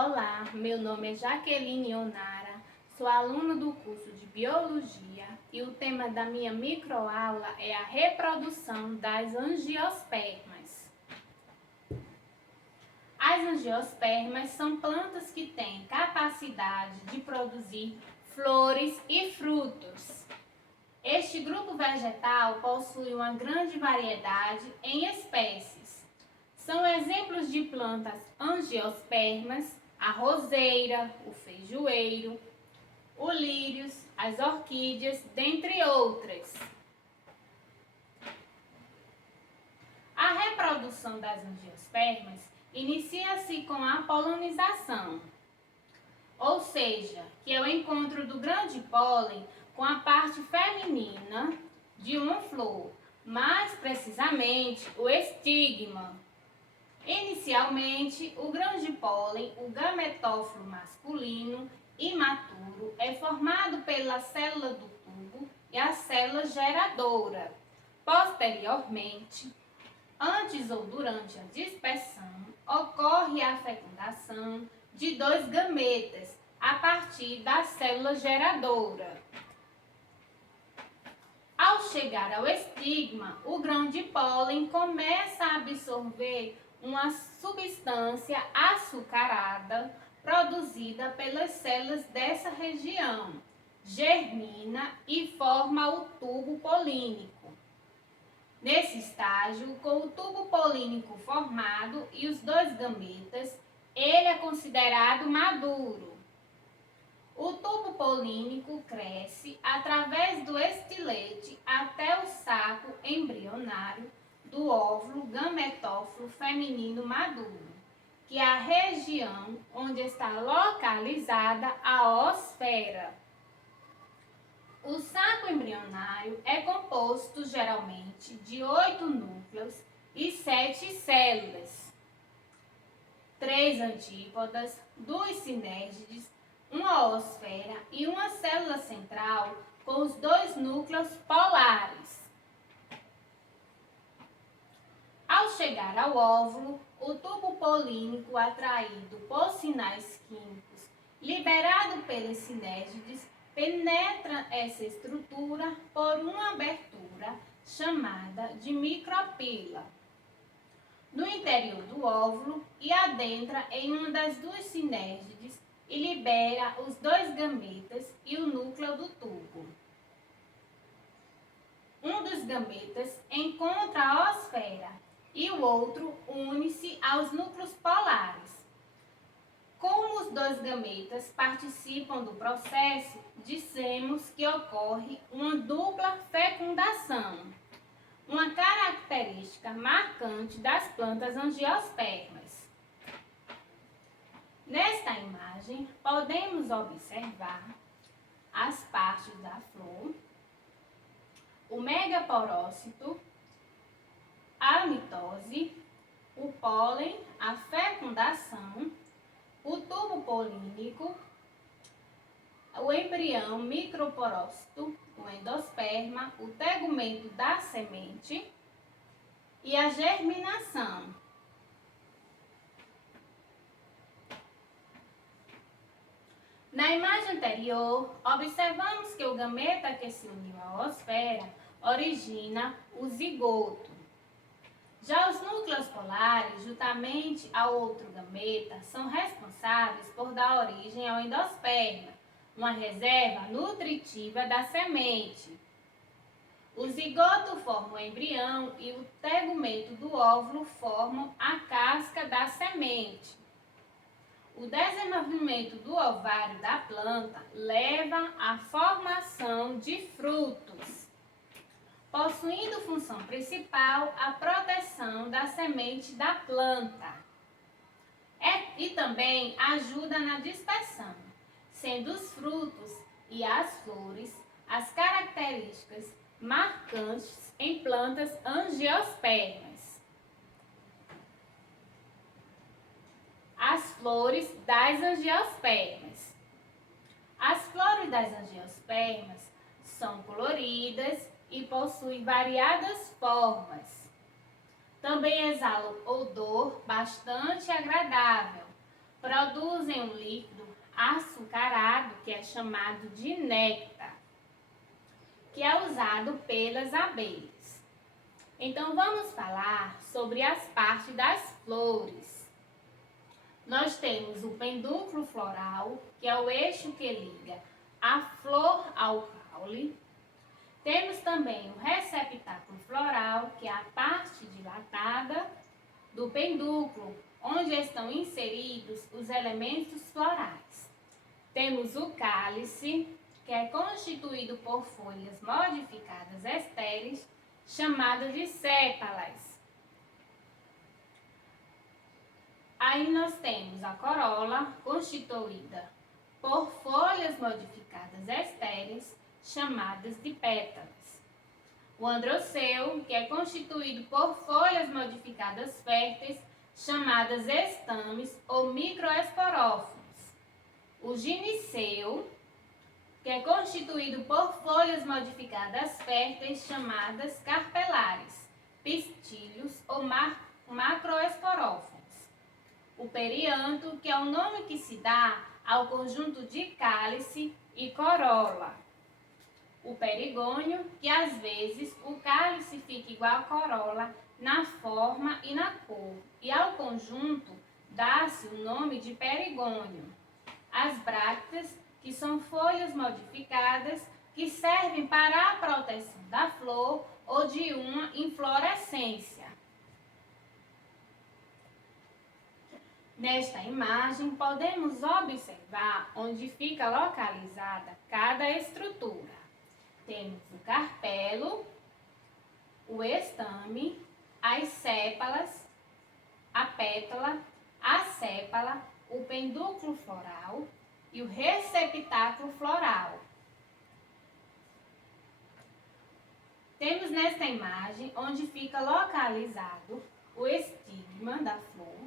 Olá, meu nome é Jaqueline Onara, sou aluna do curso de Biologia e o tema da minha microaula é a reprodução das angiospermas. As angiospermas são plantas que têm capacidade de produzir flores e frutos. Este grupo vegetal possui uma grande variedade em espécies. São exemplos de plantas angiospermas a roseira, o feijoeiro, o lírios, as orquídeas, dentre outras. A reprodução das angiospermas inicia-se com a polinização, ou seja, que é o encontro do grande pólen com a parte feminina de uma flor, mais precisamente o estigma. Inicialmente, o grão de pólen, o gametófilo masculino imaturo, é formado pela célula do tubo e a célula geradora. Posteriormente, antes ou durante a dispersão, ocorre a fecundação de dois gametas a partir da célula geradora. Ao chegar ao estigma, o grão de pólen começa a absorver uma substância açucarada produzida pelas células dessa região, germina e forma o tubo polínico. Nesse estágio, com o tubo polínico formado e os dois gametas, ele é considerado maduro. O tubo polínico cresce através do estilete até o saco embrionário do óvulo gametófilo feminino maduro, que é a região onde está localizada a osfera. O saco embrionário é composto geralmente de 8 núcleos e 7 células, 3 antípodas, 2 sinérgides, uma osfera e uma célula central com os 2 núcleos polares. Ao chegar ao óvulo, o tubo polínico atraído por sinais químicos liberado pelas sinérgides penetra essa estrutura por uma abertura chamada de micropila no interior do óvulo e adentra em uma das 2 sinérgides e libera os 2 gametas e o núcleo do tubo. Um dos gametas encontra a osfera e o outro une-se aos núcleos polares. Como os 2 gametas participam do processo, dissemos que ocorre uma dupla fecundação, uma característica marcante das plantas angiospermas. Nesta imagem, podemos observar as partes da flor, o megaporócito, a mitose, o pólen, a fecundação, o tubo polínico, o embrião microporócito, o endosperma, o tegumento da semente e a germinação. Na imagem anterior, observamos que o gameta que se uniu à osfera origina o zigoto. Já os núcleos polares, juntamente ao outro gameta, são responsáveis por dar origem ao endosperma, uma reserva nutritiva da semente. O zigoto forma o embrião e o tegumento do óvulo formam a casca da semente. O desenvolvimento do ovário da planta leva à formação de frutos, possuindo função principal a proteção da semente da planta. E também ajuda na dispersão, sendo os frutos e as flores as características marcantes em plantas angiospermas. As flores das angiospermas. As flores das angiospermas são coloridas e possuem variadas formas. Também exalam odor bastante agradável, produzem um líquido açucarado que é chamado de néctar, que é usado pelas abelhas. Então vamos falar sobre as partes das flores. Nós temos o pedúnculo floral, que é o eixo que liga a flor ao caule. Temos também o receptáculo floral, que é a parte dilatada do pedúnculo, onde estão inseridos os elementos florais. Temos o cálice, que é constituído por folhas modificadas estéreis, chamadas de sépalas. Aí nós temos a corola, constituída por folhas modificadas estéreis, chamadas de pétalas. O androceu, que é constituído por folhas modificadas férteis, chamadas estames ou microesporóforos. O giniceu, que é constituído por folhas modificadas férteis, chamadas carpelares, pistilhos ou macroesporóforos. O perianto, que é o nome que se dá ao conjunto de cálice e corola. O perigônio, que às vezes o cálice fica igual à corola na forma e na cor, e ao conjunto dá-se o nome de perigônio. As brácteas, que são folhas modificadas que servem para a proteção da flor ou de uma inflorescência. Nesta imagem, podemos observar onde fica localizada cada estrutura. Temos o carpelo, o estame, as sépalas, a pétala, a sépala, o pedúnculo floral e o receptáculo floral. Temos nesta imagem onde fica localizado o estigma da flor,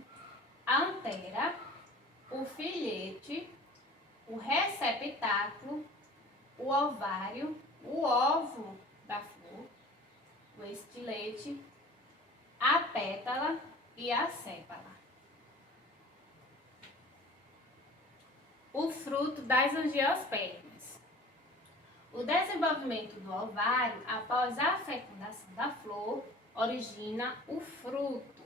a antera, o filhete, o receptáculo, o ovário, o óvulo da flor, o estilete, a pétala e a sépala. O fruto das angiospermas. O desenvolvimento do ovário após a fecundação da flor origina o fruto.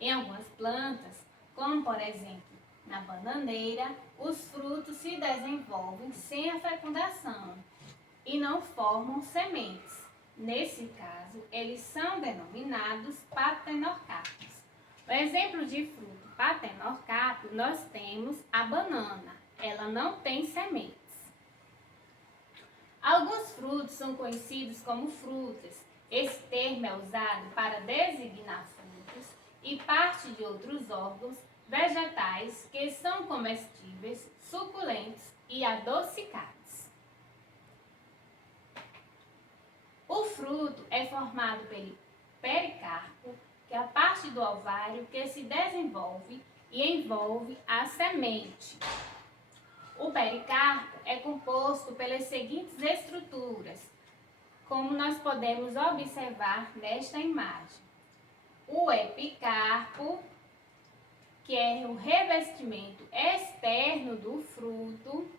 Em algumas plantas, como por exemplo na bananeira, os frutos se desenvolvem sem a fecundação e não formam sementes. Nesse caso, eles são denominados patenorcarpos. O exemplo de fruto patenorcarpo, nós temos a banana. Ela não tem sementes. Alguns frutos são conhecidos como frutas. Esse termo é usado para designar frutos e parte de outros órgãos vegetais que são comestíveis, suculentos e adocicados. O fruto é formado pelo pericarpo, que é a parte do ovário que se desenvolve e envolve a semente. O pericarpo é composto pelas seguintes estruturas, como nós podemos observar nesta imagem. O epicarpo, que é o revestimento externo do fruto.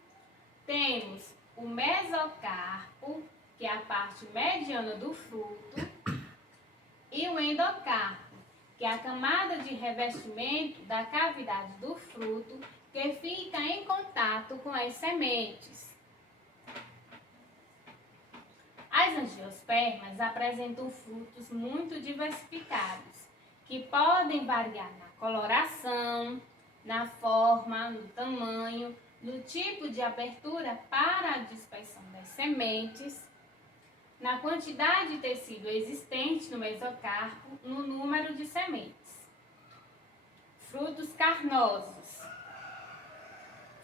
Temos o mesocarpo, que é a parte mediana do fruto, e o endocarpo, que é a camada de revestimento da cavidade do fruto que fica em contato com as sementes. As angiospermas apresentam frutos muito diversificados, que podem variar na coloração, na forma, no tamanho, no tipo de abertura para a dispersão das sementes, na quantidade de tecido existente no mesocarpo, no número de sementes. Frutos carnosos.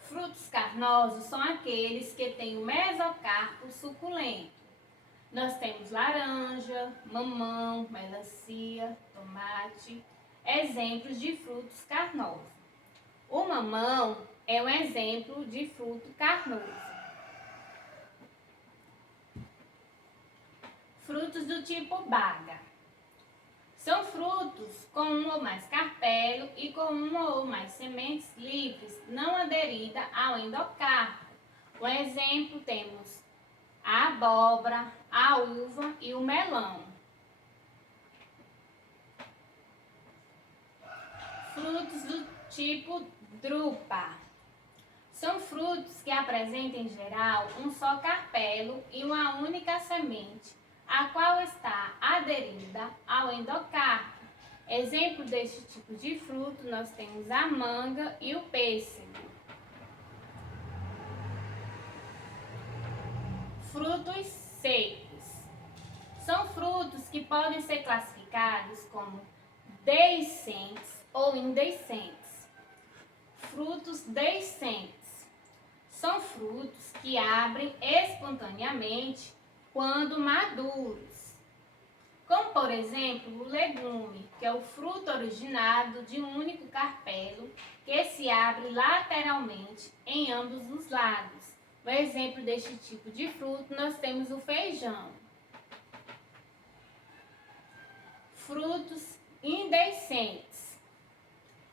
Frutos carnosos são aqueles que têm o mesocarpo suculento. Nós temos laranja, mamão, melancia, tomate, exemplos de frutos carnosos. O mamão é um exemplo de fruto carnoso. Frutos do tipo baga. São frutos com um ou mais carpelo e com uma ou mais sementes livres, não aderida ao endocarpo. Por exemplo, temos a abóbora, a uva e o melão. Frutos do tipo drupa. São frutos que apresentam, em geral, um só carpelo e uma única semente, a qual está aderida ao endocarpo. Exemplo deste tipo de fruto, nós temos a manga e o pêssego. Frutos secos. São frutos que podem ser classificados como deiscentes ou indecentes. Frutos deiscentes são frutos que abrem espontaneamente quando maduros, como por exemplo o legume, que é o fruto originado de um único carpelo que se abre lateralmente em ambos os lados. Um exemplo deste tipo de fruto nós temos o feijão. Frutos indeiscentes.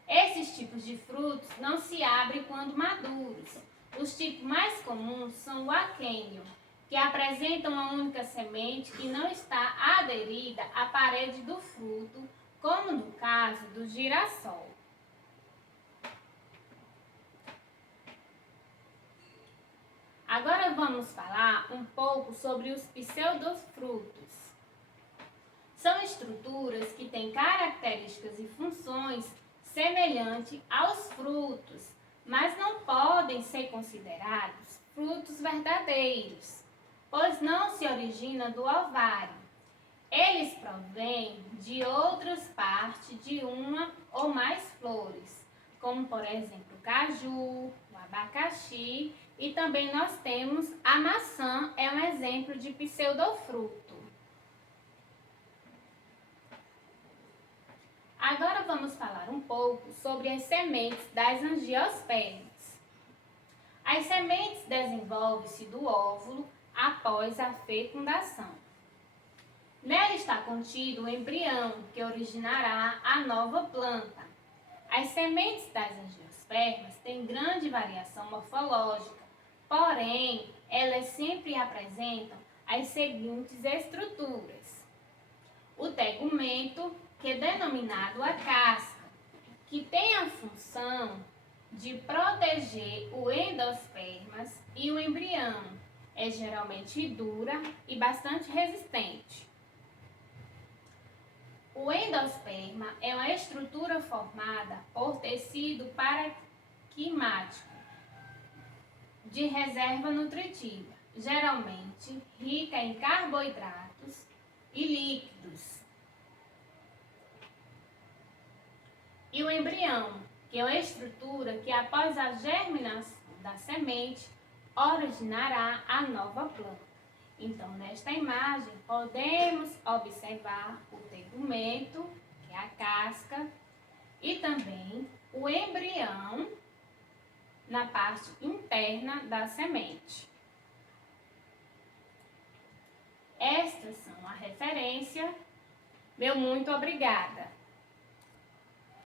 Esses tipos de frutos não se abrem quando maduros. Os tipos mais comuns são o aquênio, que apresenta uma única semente que não está aderida à parede do fruto, como no caso do girassol. Agora vamos falar um pouco sobre os pseudofrutos. São estruturas que têm características e funções semelhantes aos frutos, mas não podem ser considerados frutos verdadeiros, pois não se originam do ovário. Eles provêm de outras partes de uma ou mais flores, como por exemplo o caju, o abacaxi, e também nós temos a maçã, é um exemplo de pseudofruto. Agora vamos falar um pouco sobre as sementes das angiospermas. As sementes desenvolvem-se do óvulo após a fecundação. Nela está contido o embrião, que originará a nova planta. As sementes das angiospermas têm grande variação morfológica, porém, elas sempre apresentam as seguintes estruturas. O tegumento, que é denominado a casca, que tem a função de proteger o endospermas e o embrião. É geralmente dura e bastante resistente. O endosperma é uma estrutura formada por tecido parenquimático de reserva nutritiva, geralmente rica em carboidratos e líquidos. E o embrião, que é uma estrutura que após a germinação da semente originará a nova planta. Então, nesta imagem, podemos observar o tegumento, que é a casca, e também o embrião na parte interna da semente. Estas são a referência. Meu muito obrigada!